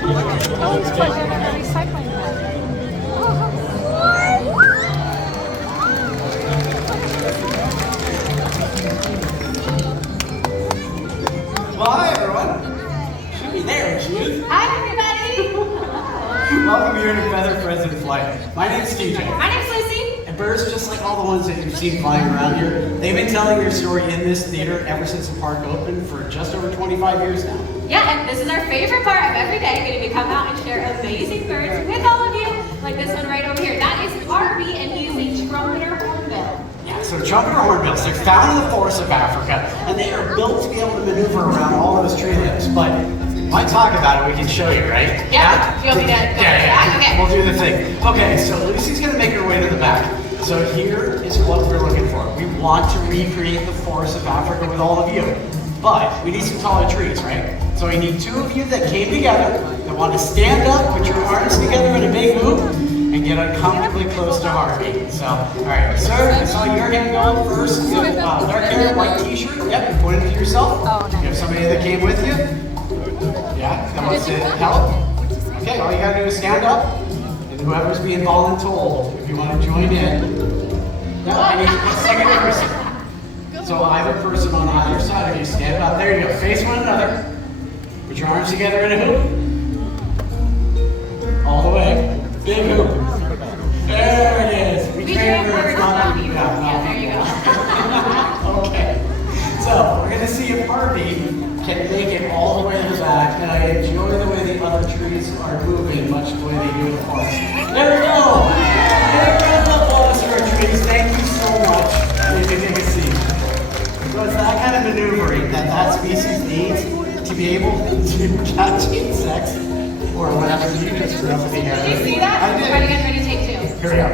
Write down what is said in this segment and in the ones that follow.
Oh, he's putting it in a recycling bin. Well, hi everyone. Should be there, Judith. Hi, everybody. Welcome here to Feather Friends in Flight. My name's TJ. My name's Lucy. And birds, just like all the ones that you've seen flying around here, they've been telling their story in this theater ever since the park opened for just over 25 years now. Yeah, and this is our favorite part of every day, getting to come out and share amazing birds with all of you, like this one right over here. That is Harvey, and he is a trumpeter hornbill. Yeah, so trumpeter hornbills, they're found in the forests of Africa, and they are built to be able to maneuver around all those tree limbs. But why talk about it? We can show you, right? Yeah, you want me to go Yeah. Okay. We'll do the thing. Okay, so Lucy's gonna make her way to the back. So here is what we're looking for. We want to recreate the forests of Africa with all of you. But we need some taller trees, right? So we need two of you that came together, that want to stand up, put your arms together in a big loop, and get uncomfortably close to Harvey. So, all right, sir, I saw your hand go up first. You have dark hair, white t-shirt. Yep, you pointed to yourself. Oh, nice. You have somebody that came with you. Yeah, that wants to help. Okay, all you gotta do is stand up, and whoever's being voluntold, if you want to join in. No, I need a second person. So either person on either side of you, stand up. There you go, face one another. Put your arms together in a hoop. All the way. Big hoop. There it is. We trained her, it's not a Yeah, there you go. Okay. So we're gonna see if Harvey can make it all the way to the back, and I enjoy the way the other trees are moving, much the way they do in the forest. There we go! There we go, applause for our trees. Thank you so much. You can take a seat. So it's that kind of maneuvering that species needs to be able to catch insects or whatever you just threw up in the air. Did you see that? I did. Ready to take two. Here we go.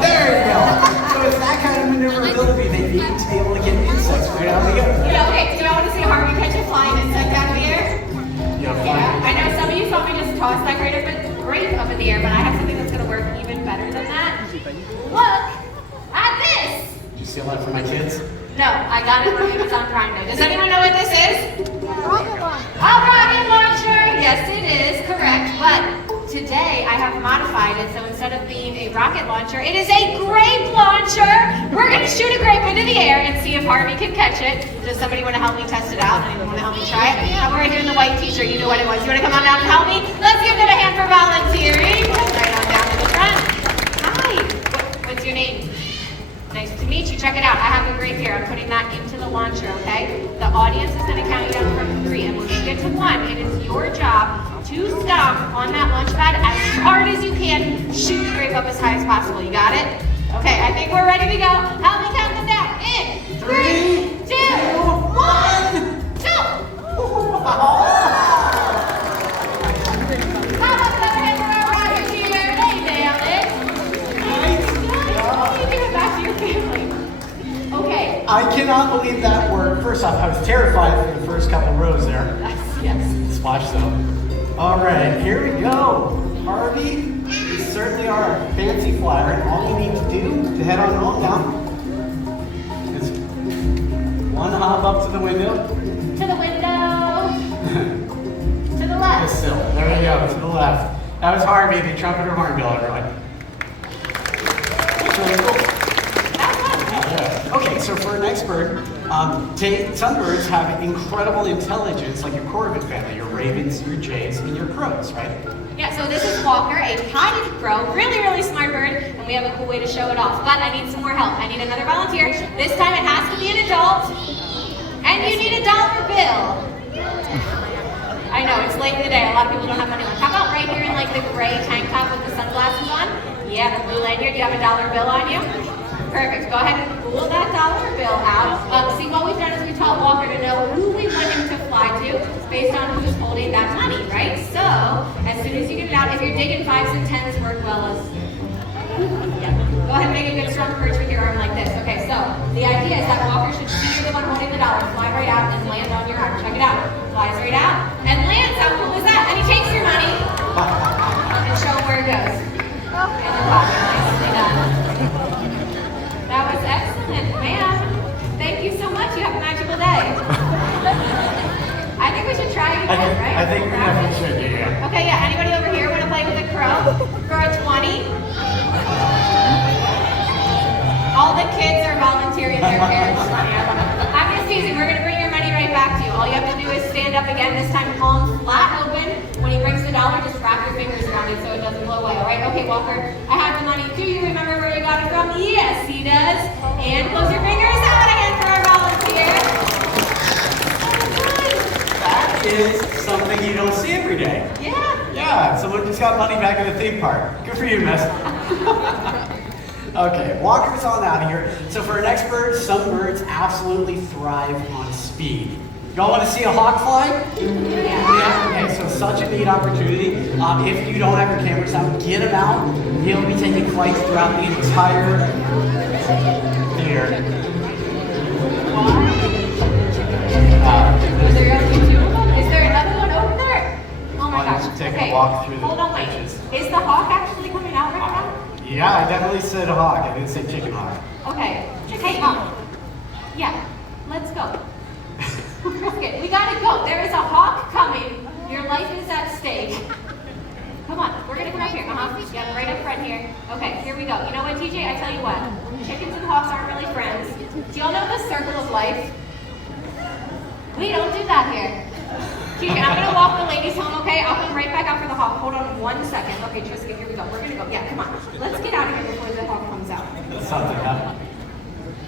There you go. So it's that kind of maneuverability they need to be able to get insects right out of the air. Yeah, okay, do you want to see Harvey catch a flying insect out of the air? Yeah, Yeah, I know some of you saw me just toss that grape up in the air, but I have something that's going to work even better than that. Look at this! Did you steal that from my kids? No, I got it from Amazon Prime Day. Does anyone know what this is? Rocket launcher. A rocket launcher! Yes, it is, correct. But today I have modified it, so instead of being a rocket launcher, it is a grape launcher! We're going to shoot a grape into the air and see if Harvey can catch it. Does somebody want to help me test it out? Anyone want to help me try it? I'm right here in the white t-shirt. You know what it was. You want to come on down and help me? Let's give them a hand for volunteering. Right on down to the front. Hi. What's your name? Nice to meet you. Check it out. I have a grape here. I'm putting that into the launcher, okay? The audience is going to count you down from 3, and when you get to 1, it is your job to stomp on that launch pad as hard as you can. Shoot the grape up as high as possible. You got it? Okay, I think we're ready to go. Help me count them down. In 3, 2, 1, go! How about another hand for our rocketeer? They nailed it. You give it back to your family. Okay. I cannot believe that worked. First off, I was terrified for the first couple rows there. Yes. Splash zone. All right, here we go. Harvey, you certainly are a fancy flyer, and all you need to do to head on home now is one hop up to the window. To the window. To the The left. sill. There we go, to the left. That was Harvey, the trumpeter hornbill, everyone. That's really cool. That's fun. Yeah. Okay, so for an next bird, some birds have incredible intelligence, like your corvid family, your ravens, your jays, and your crows, right? Yeah, so this is Walker, a potted crow, really, really smart bird, and we have a cool way to show it off. But I need some more help. I need another volunteer. This time it has to be an adult, and you need a $1 bill. I know, it's late in the day. A lot of people don't have money left. How about right here in like the gray tank top with the sunglasses on? Yeah, the blue lanyard. Do you have a $1 bill on you? Perfect. Go ahead and pull that $1 bill out. See, what we've done is we taught Walker to know who we want him to fly to based on who's holding that money, right? So, as soon as you get it out, if you're digging 5s and 10s work well as... Yeah. Go ahead and make a good strong perch with your arm like this. Okay, so the idea is that Walker should see you're the one holding the dollar, fly right out and land on your arm. Check it out. Flies right out and lands. How cool is that? And he takes your money and show him where it goes. In your pocket. Nicely done. That was excellent, ma'am. Thank you so much. You have a magical day. I think we should try you can, right? I think we definitely should, yeah. Okay, yeah. Anybody over here want to play with a crow for a 20? All the kids are volunteering their parents' money. I love it. I'm just teasing. We're going to bring your money right back to you. All you have to do is stand up again. This time, palms flat open. When he brings the dollar, just wrap your fingers around it so it doesn't blow away. All right? Okay, Walker. I have the money. Do you remember where you got it from? Yes, he does. And close your fingers. How about a hand for our volunteer? That is something you don't see every day. Yeah. Yeah, someone just got money back in the theme park. Good for you, miss. Okay, Walker's on out of here. So for an expert, some birds absolutely thrive on speed. Y'all want to see a hawk fly? Yeah. Okay, so such a neat opportunity. If you don't have your cameras out, get them out. He'll be taking flights throughout the entire theater. Is there another one over there? Oh my Why don't gosh. you take a Okay. walk through the Hold on, wait. pitches? Is the hawk actually coming out right now? Yeah, I definitely said hawk. I didn't say chicken hawk. Okay. Hey, yeah, let's go. Okay, we gotta go. There is a hawk coming. Your life is at stake. Come on, we're gonna come up here. Yeah, right up front here. Okay, here we go. You know what, TJ? I tell you what. Chickens and hawks aren't really friends. Do y'all know the circle of life? We don't do that here. TJ, I'm gonna walk the ladies home, okay? I'll come right back out for the hawk. Hold on 1 second. Okay, Tristan, here we go. We're gonna go. Yeah, come on. Let's get out of here before the hawk comes out. That's something, huh?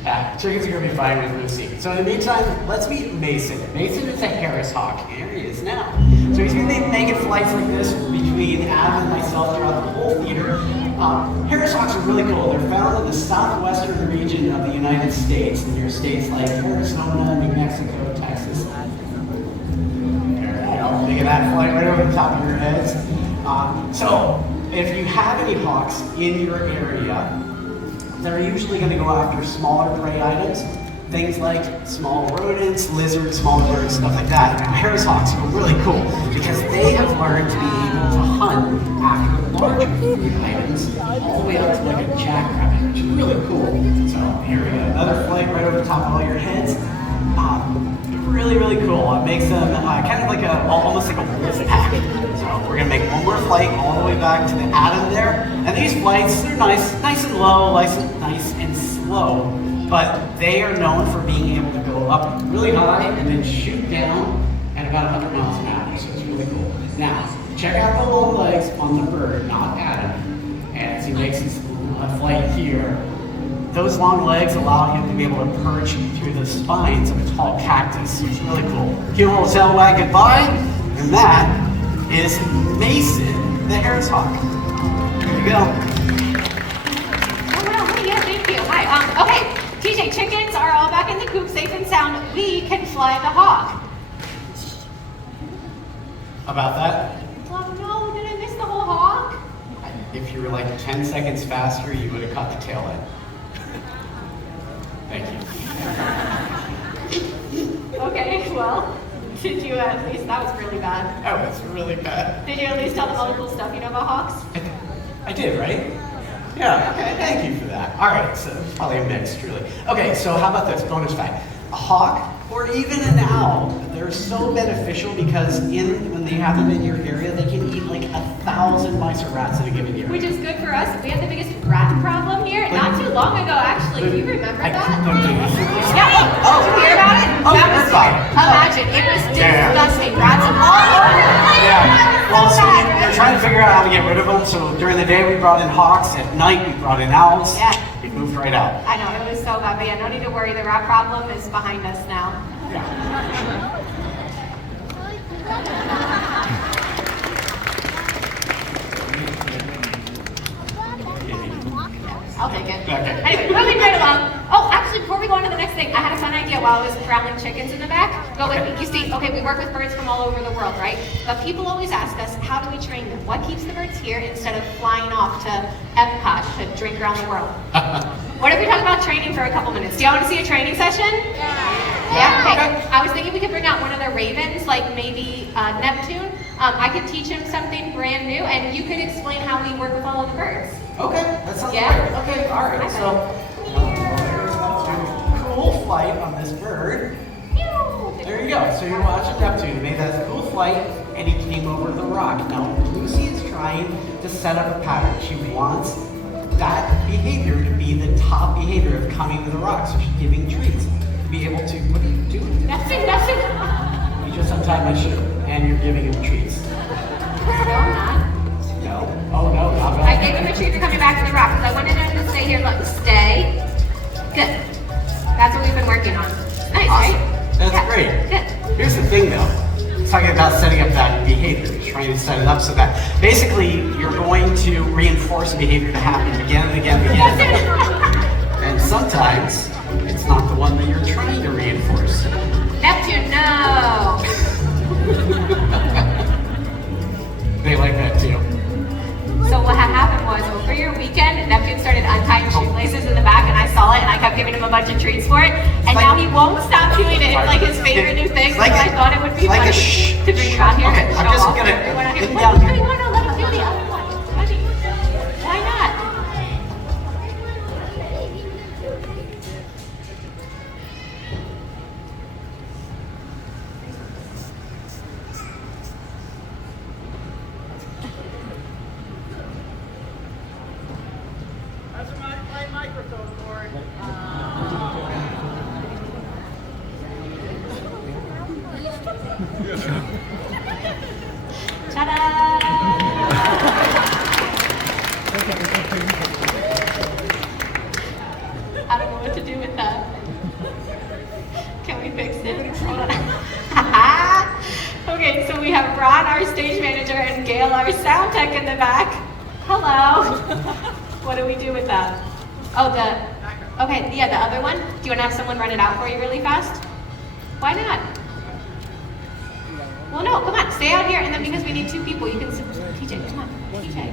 Yeah, chickens are gonna be fine with Lucy. So in the meantime, let's meet Mason. Mason is a Harris hawk. Here he is now. So he's gonna be making flights like this between Adam and myself throughout the whole theater. Harris hawks are really cool. They're found in the southwestern region of the United States, near states like Arizona, New Mexico, Texas. Look at that flying right over the top of your heads. So, if you have any hawks in your area, they're usually going to go after smaller prey items, things like small rodents, lizards, small birds, stuff like that. Now, Harris hawks are really cool because they have learned to be able to hunt after larger food items, all the way up to like a jackrabbit, which is really cool. So, here we go. Another flight right over the top of all your heads. Really, really cool. It makes them kind of like almost like a wolf pack. So we're gonna make one more flight all the way back to the Adam there. And these flights, they're nice and low, nice and slow, but they are known for being able to go up really high and then shoot down at about 100 miles an hour. So it's really cool. Now, check out the long legs on the bird, not Adam, as he makes his flight here. Those long legs allow him to be able to perch through the spines of a tall cactus. It's really cool. Give a little tail wag goodbye, and that is Mason, the Harris hawk. There you go. Oh, wow. Yeah, thank you. Hi. Okay, TJ, chickens are all back in the coop, safe and sound. We can fly the hawk. About that? Oh no, did I miss the whole hawk? If you were like 10 seconds faster, you would have caught the tail end. Thank you. Okay, well, did you at least, that was really bad. That was really bad. Did you at least tell them all the cool stuff you know about hawks? I did, right? Yeah, okay, thank you for that. All right, so it's probably a mix, truly. Okay, so how about this, bonus fact. A hawk, or even an owl, they're so beneficial because when they have them in your area, they can eat like 1,000 mice or rats in a given year. Which is good for us. We had the biggest rat problem here not too long ago, actually. Do you remember that? Yeah. Oh, did you hear about it? Oh, That was that's fine. Imagine, it was Yeah. disgusting. Rats all over the place. Yeah, well, so they're trying to figure out how to get rid of them. So during the day we brought in hawks, at night we brought in owls. Yeah. It moved right out. I know, it was so bad, but yeah, no need to worry. The rat problem is behind us now. Yeah. I'll take it. Okay. Anyway, moving right along. Oh, actually, before we go on to the next thing, I had a fun idea while I was corralling chickens in the back. Go with me. You see, okay, we work with birds from all over the world, right? But people always ask us, how do we train them? What keeps the birds here instead of flying off to Epcot to drink around the world? What if we talk about training for a couple minutes? Do y'all want to see a training session? Yeah? Okay. I was thinking we could bring out one of the ravens, like maybe Neptune. I could teach him something brand new, and you could explain how we work with all of the birds. Okay, that sounds Yeah? great. Okay, all right. So, cool flight on this bird. There you go. so you're watching Neptune. He made that cool flight, and he came over the rock. Now, Lucy is trying to set up a pattern. She wants that behavior to be the top behavior of coming to the rock. So she's giving treats to be able to. What are you doing? Nothing. You just untied my shoe, and you're giving him treats. No, I'm not. No. Oh no, not bad. I gave him a treat for coming back to the rock because I wanted him to stay here. Look, stay. Good. That's what we've been working on. Nice, Awesome. right? That's Yeah. great. Good. Here's the thing though. It's talking about setting up that behavior. You're trying to set it up so that basically you're going to reinforce behavior to happen again and again and again. And sometimes it's not the one that you're trying to reinforce. Neptune, no. They like that too. So what had happened was over your weekend, Neptune started untying shoelaces in the back, and I saw it, and I kept giving him a bunch of treats for it, and now he won't stop doing it. It's like his favorite new thing. So I thought it would be funny to bring him out here Okay, and I'm show just off gonna everyone out here. get down here. Wait, no, let him do the other one. It's funny. Why not? That's my microphone cord. I don't know what to do with that. Can we fix it? Hold on. Okay, so we have Ron, our stage manager, and Gail, our sound tech in the back. Hello. What do we do with that? Oh, okay, yeah, the other one. Do you want to have someone run it out for you really fast? Why not? Well, no, come on, stay out here, and then because we need two people, you can, TJ, come on, TJ.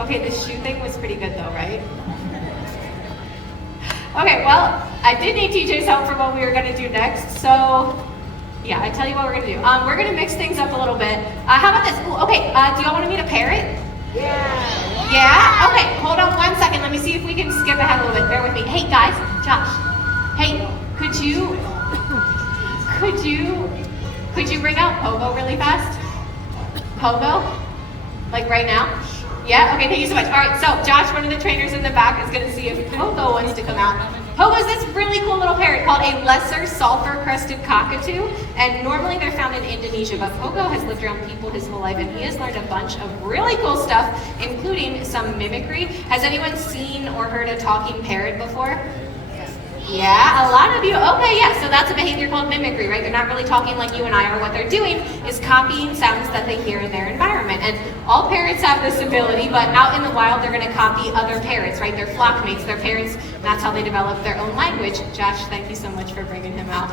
Okay, the shoe thing was pretty good though, right? Okay, well, I did need TJ's help for what we were gonna do next, so yeah, I tell you what we're gonna do. We're gonna mix things up a little bit. How about this? Ooh, okay, do y'all wanna meet a parrot? Yeah. Yeah? Okay, hold on 1 second. Let me see if we can skip ahead a little bit. Bear with me. Hey guys, Josh. Hey, could you bring out Pogo really fast? Pogo? Like right now? Yeah? Okay, thank you so much. All right, so Josh, one of the trainers in the back, is gonna see if Pogo wants to come out. Pogo's this really cool little parrot called a lesser sulfur-crested cockatoo, and normally they're found in Indonesia, but Pogo has lived around people his whole life, and he has learned a bunch of really cool stuff, including some mimicry. Has anyone seen or heard a talking parrot before? Yeah, a lot of you. Okay, yeah, so that's a behavior called mimicry, right? They're not really talking like you and I are. What they're doing is copying sounds that they hear in their environment. And all parrots have this ability, but out in the wild, they're going to copy other parrots, right? Their flock mates, their parents. That's how they develop their own language. Josh, thank you so much for bringing him out.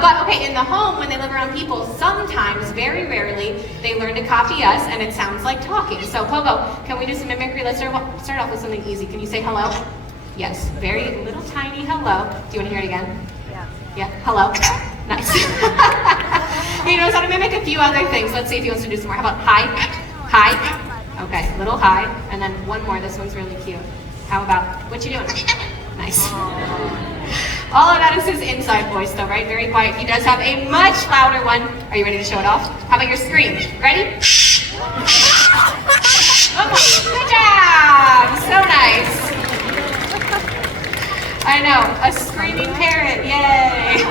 But okay, in the home, when they live around people, sometimes, very rarely, they learn to copy us, and it sounds like talking. So Pogo, can we do some mimicry? Let's start off with something easy. Can you say hello? Yes, very little tiny hello. Do you want to hear it again? Yeah. Yeah, hello. Nice. He knows how to mimic a few other things. Let's see if he wants to do some more. How about hi? Hi. Okay, little hi. And then one more. This one's really cute. How about, what you doing? Nice. All of that is his inside voice though, right? Very quiet. He does have a much louder one. Are you ready to show it off? How about your scream? Ready? Okay, good job. So nice. I know, a screaming parrot, yay!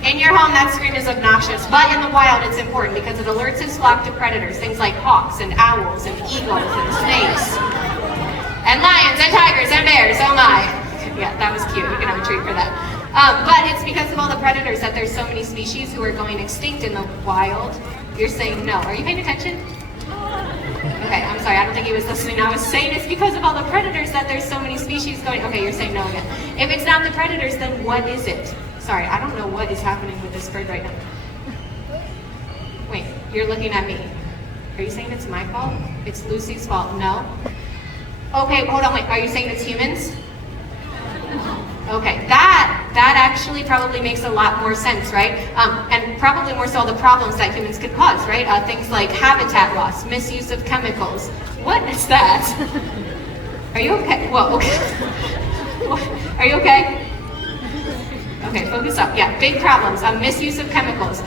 In your home, that scream is obnoxious, but in the wild, it's important because it alerts his flock to predators, things like hawks and owls and eagles and snakes, and lions and tigers and bears, oh my. Yeah, that was cute, you can have a treat for that. But it's because of all the predators that there's so many species who are going extinct in the wild. You're saying no. Are you paying attention? Okay, I'm sorry, I don't think he was listening. I was saying it's because of all the predators that there's so many species going. Okay, you're saying no again. If it's not the predators, then what is it? Sorry, I don't know what is happening with this bird right now. Wait, you're looking at me. Are you saying it's my fault? It's Lucy's fault? No? Okay, hold on, wait, are you saying it's humans? Okay, that actually probably makes a lot more sense, right? And probably more so all the problems that humans could cause, right? Things like habitat loss, misuse of chemicals. What is that? Are you okay? Well, okay. Are you okay? Okay, focus up. Yeah, big problems. Misuse of chemicals.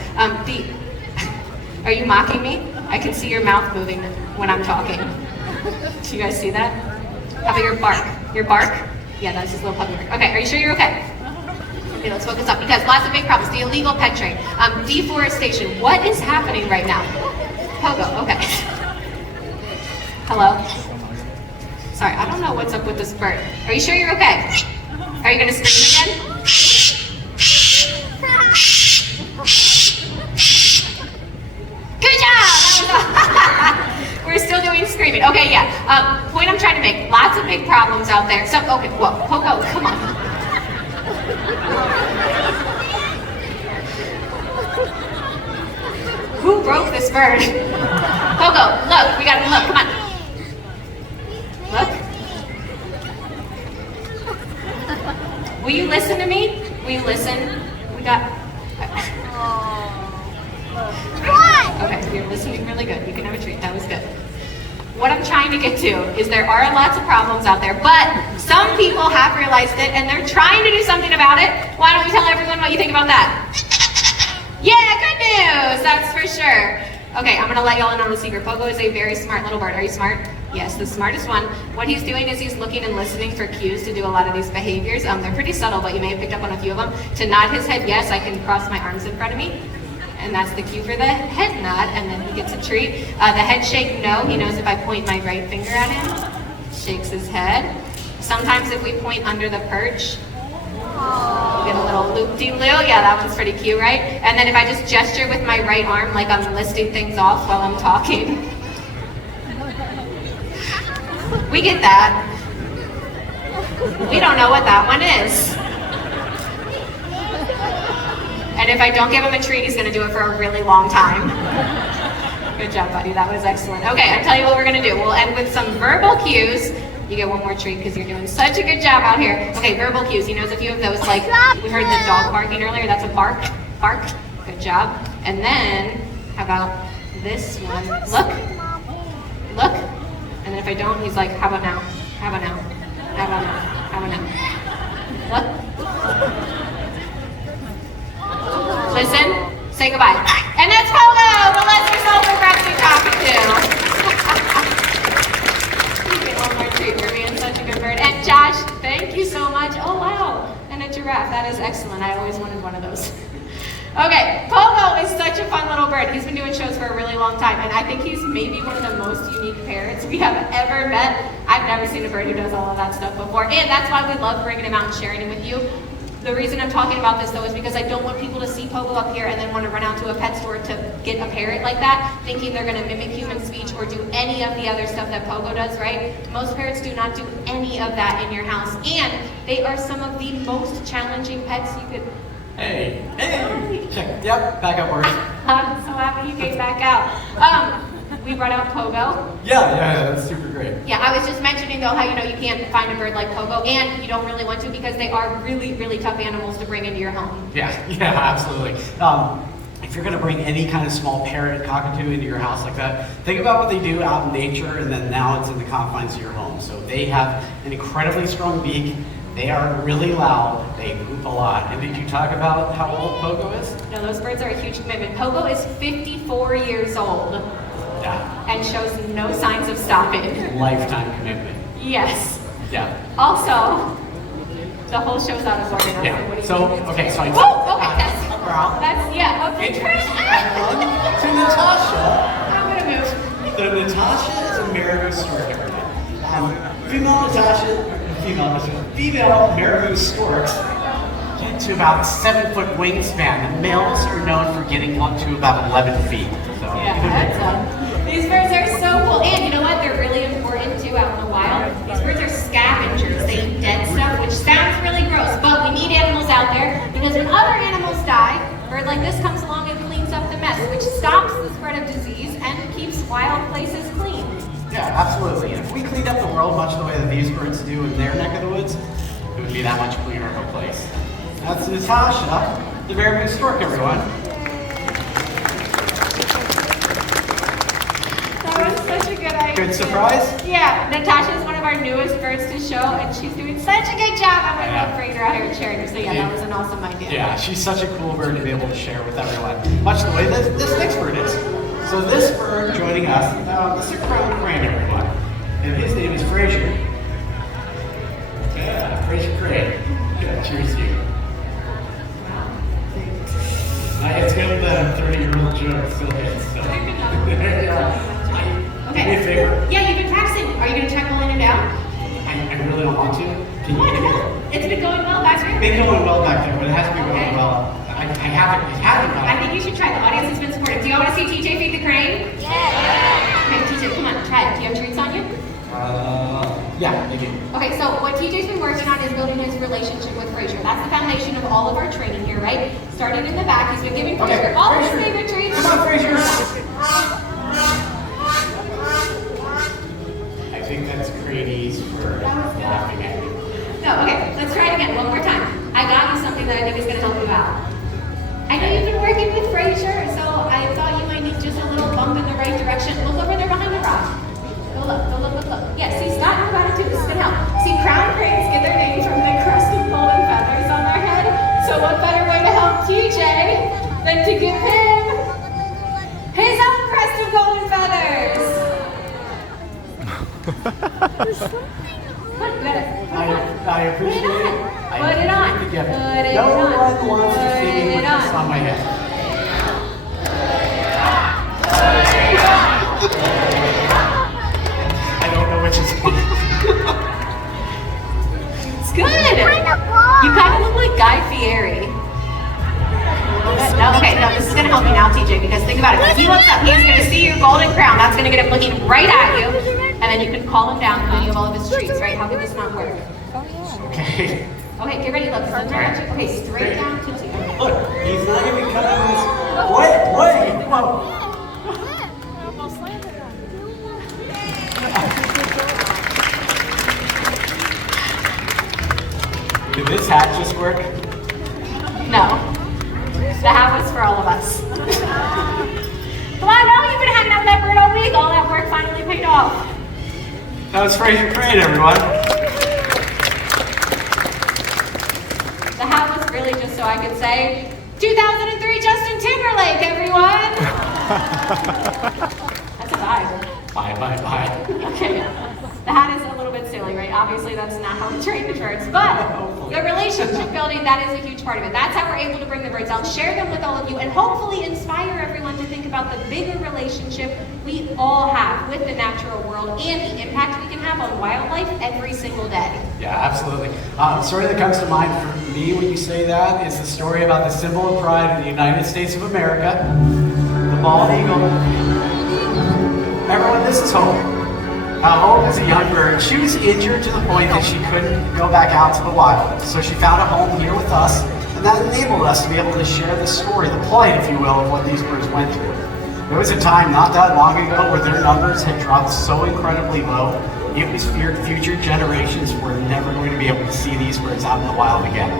Are you mocking me? I can see your mouth moving when I'm talking. Do you guys see that? How about your bark? Your bark? Yeah, that's just a little puppy bark. Okay, are you sure you're okay? Okay, let's focus up because lots of big problems. The illegal pet trade. Deforestation. What is happening right now? Pogo, okay. Hello? Sorry, I don't know what's up with this bird. Are you sure you're okay? Are you gonna scream again? Good job! We're still doing screaming. Okay, yeah. Point I'm trying to make. Lots of big problems out there. So, okay, whoa, Pogo, come on. Who broke this bird? Pogo, look, we gotta look, come on. Look. Will you listen to me? Will you listen? We got... Okay, you're listening really good. You can have a treat. That was good. What I'm trying to get to is there are lots of problems out there, but some people have realized it and they're trying to do something about it. Why don't you tell everyone what you think about that? Yeah, good news! That's for sure. Okay, I'm gonna let y'all in on the secret. Pogo is a very smart little bird. Are you smart? Yes, the smartest one. What he's doing is he's looking and listening for cues to do a lot of these behaviors. They're pretty subtle, but you may have picked up on a few of them. To nod his head, yes, I can cross my arms in front of me. And that's the cue for the head nod, and then he gets a treat. The head shake, no. He knows if I point my right finger at him, shakes his head. Sometimes if we point under the perch, we'll get a little loop-de-loo. Yeah, that one's pretty cute, right? And then if I just gesture with my right arm like I'm listing things off while I'm talking. We get that. We don't know what that one is. And if I don't give him a treat, he's gonna do it for a really long time. Good job, buddy, that was excellent. Okay, I'll tell you what we're gonna do. We'll end with some verbal cues. You get one more treat because you're doing such a good job out here. Okay, verbal cues. He knows a few of those, like we heard the dog barking earlier. That's a bark, bark. Good job. And then, how about this one? Look, look. And then if I don't, he's like, how about now? How about now? How about now? How about now? Look. Listen, say goodbye. And that's Pogo, the lesser silver breakfast cockatoo. You get one more treat for being such a good bird. And Josh, thank you so much. Oh wow, and a giraffe, that is excellent. I always wanted one of those. Okay, Pogo is such a fun little bird. He's been doing shows for a really long time, and I think he's maybe one of the most unique parrots we have ever met. I've never seen a bird who does all of that stuff before, and that's why we love bringing him out and sharing him with you. The reason I'm talking about this though is because I don't want people to see Pogo up here and then want to run out to a pet store to get a parrot like that, thinking they're going to mimic human speech or do any of the other stuff that Pogo does, right? Most parrots do not do any of that in your house, and they are some of the most challenging pets you could... Hey, hey, check, yep, back up words. I'm so happy you came back out. We brought out Pogo. Yeah, that's super great. Yeah, I was just mentioning though how you can't find a bird like Pogo, and you don't really want to because they are really, really tough animals to bring into your home. Yeah, absolutely. If you're gonna bring any kind of small parrot, cockatoo into your house like that, think about what they do out in nature, and then now it's in the confines of your home. So they have an incredibly strong beak. They are really loud. They poop a lot. And did you talk about how old Pogo is? No, those birds are a huge commitment. Pogo is 54 years old. Yeah. And shows no signs of stopping. Lifetime commitment. Yes. Yeah. Also, the whole show's out of order now. Yeah. What do you So, do? okay, so I Whoa, okay, that's, yeah, okay. Introduce everyone to Natasha. I'm gonna move. So Natasha is a Marabou stork. Female Marabou storks get to about 7-foot wingspan. The males are known for getting up to about 11 feet. So Yeah, that's these birds are so cool. And you know what? They're really important too out in the wild. These birds are scavengers. They eat dead stuff, which sounds really gross, but we need animals out there because when other animals die, a bird like this comes along and cleans up the mess, which stops the spread of disease and keeps wild places clean. yeah, absolutely. And if we cleaned up the world much the way that these birds do in their neck of the woods, it would be that much cleaner of a place. That's Natasha, the Marabou stork, everyone. That was such a good idea. Good surprise? Yeah, Natasha is one of our newest birds to show, and she's doing such a good job. I'm going to love Fraser out here cheering her. So yeah, that was an awesome idea. Yeah, she's such a cool bird to be able to share with everyone. Much the way this next bird is. So this bird joining us, this is a crowned crane, everyone. And his name is Fraser. Yeah, Fraser Crane. Yeah, cheers to you. It's good that 30-year-old joke still hits. So. Okay. Do me a favor. Yeah, you've been practicing. Are you going to try pulling him down? I really don't want to. Can you take it? It's been going well, guys. It's been going well back there, but it hasn't been going well. I haven't. It hasn't gone. I think you should try. The audience has been supportive. Do you all want to see TJ feed the crane? Yeah. Okay, TJ, come on, try it. Do you have treats on you? Yeah, I do. Okay, so what TJ's been working on is building his relationship with Fraser. That's the foundation of all of our training here, right? Started in the back. He's been giving Fraser all of his favorite treats. Come on, Fraser. I think that's Crady's for laughing at you. No, okay, let's try it again one more time. I got you something that I think is going to help you out. I know you've been working with Fraser, so I thought you might need just a little bump in the right direction. Look over there behind the rock. Go look, go look, look, look. Yeah, see, Scott knew about it too. This is going to help. See, crown cranes get their name from the crusted golden feathers on their head. So what better way to help TJ than to give him his own crusted golden feathers? Put it. I appreciate it. Put it on. Put it on. Put it No on. one wants to see me Put with it this on my head. I don't know which is It's good. You kind of look like Guy Fieri. No, okay, no, this is gonna help you now, TJ, because think about it. When he looks up, he's gonna see your golden crown. That's gonna get him looking right at you, and then you can call him down and you have all of his treats, right? How could this not work? okay. Okay, get ready, look. Okay, straight down to 2. Look, he's not even cutting this. What? Whoa. Did this hat just work? No. The hat was for all of us. Come on, now you've been hanging out with that bird all week. All that work finally paid off. That was Fraser Crane, everyone. The hat was really just so I could say, 2003 Justin Timberlake, everyone! That's a vibe. Bye. Okay. The hat is a little bit silly, right? Obviously, that's not how we train the birds, but the relationship building, that is a huge part of it. That's how we're able to bring the birds out, share them with all of you, and hopefully inspire everyone to think about the bigger relationship we all have with the natural world and the impact we can have on wildlife every single day. Yeah, absolutely. The story that comes to mind for me when you say that is the story about the symbol of pride of the United States of America, the bald eagle. Everyone, this is Hope. Hope is a young bird. She was injured to the point that she couldn't go back out to the wild. So she found a home here with us, and that enabled us to be able to share the story, the plight, if you will, of what these birds went through. There was a time not that long ago where their numbers had dropped so incredibly low, it was feared future generations were never going to be able to see these birds out in the wild again.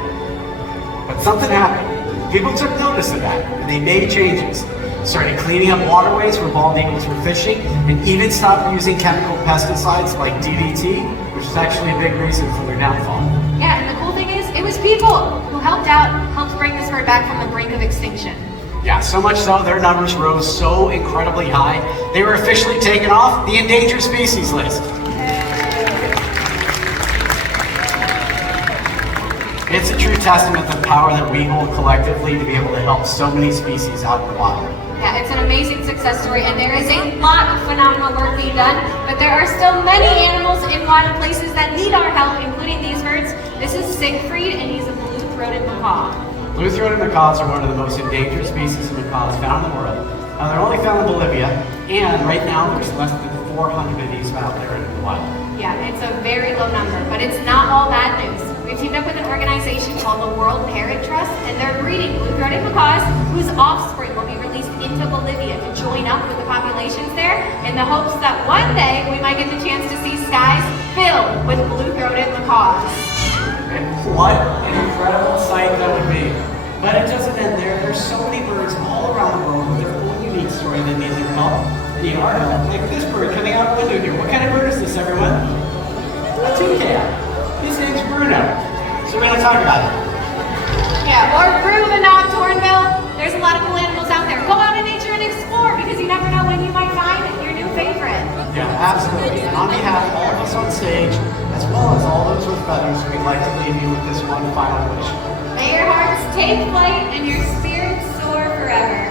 But something happened. People took notice of that, and they made changes. Started cleaning up waterways where bald eagles were fishing, and even stopped using chemical pesticides like DDT, which is actually a big reason for their downfall. Yeah, and the cool thing is, it was people who helped bring this bird back from the brink of extinction. Yeah, so much so, their numbers rose so incredibly high, they were officially taken off the endangered species list. It's a true testament to the power that we hold collectively to be able to help so many species out in the wild. Yeah, it's an amazing success story, and there is a lot of phenomenal work being done, but there are still many animals in wild places that need our help, including these birds. This is Siegfried, and he's a blue-throated macaw. Blue-throated macaws are one of the most endangered species of macaws found in the world. They're only found in Bolivia, and right now there's less than 400 of these out there in the wild. Yeah, it's a very low number, but it's not all bad news. We've teamed up with an organization called the World Parrot Trust, and they're breeding blue-throated macaws whose offspring will be released into Bolivia to join up with the populations there in the hopes that one day we might get the chance to see skies filled with blue-throated macaws. And what an incredible sight that would be. But it doesn't end there. There's so many birds all around the world with their own unique story that need their help, need our help. Like this bird coming out the window here. What kind of bird is this, everyone? a toucan. His name's Bruno. So we're gonna talk about it. Yeah, or Brew the Nocturneville. There's a lot of cool animals out there. Go out in nature and explore because you never know when you might find your new favorite. Yeah, absolutely. And on behalf of all of us on stage, as well as all those with feathers, we'd like to leave you with this one final wish. May your hearts take flight and your spirits soar forever.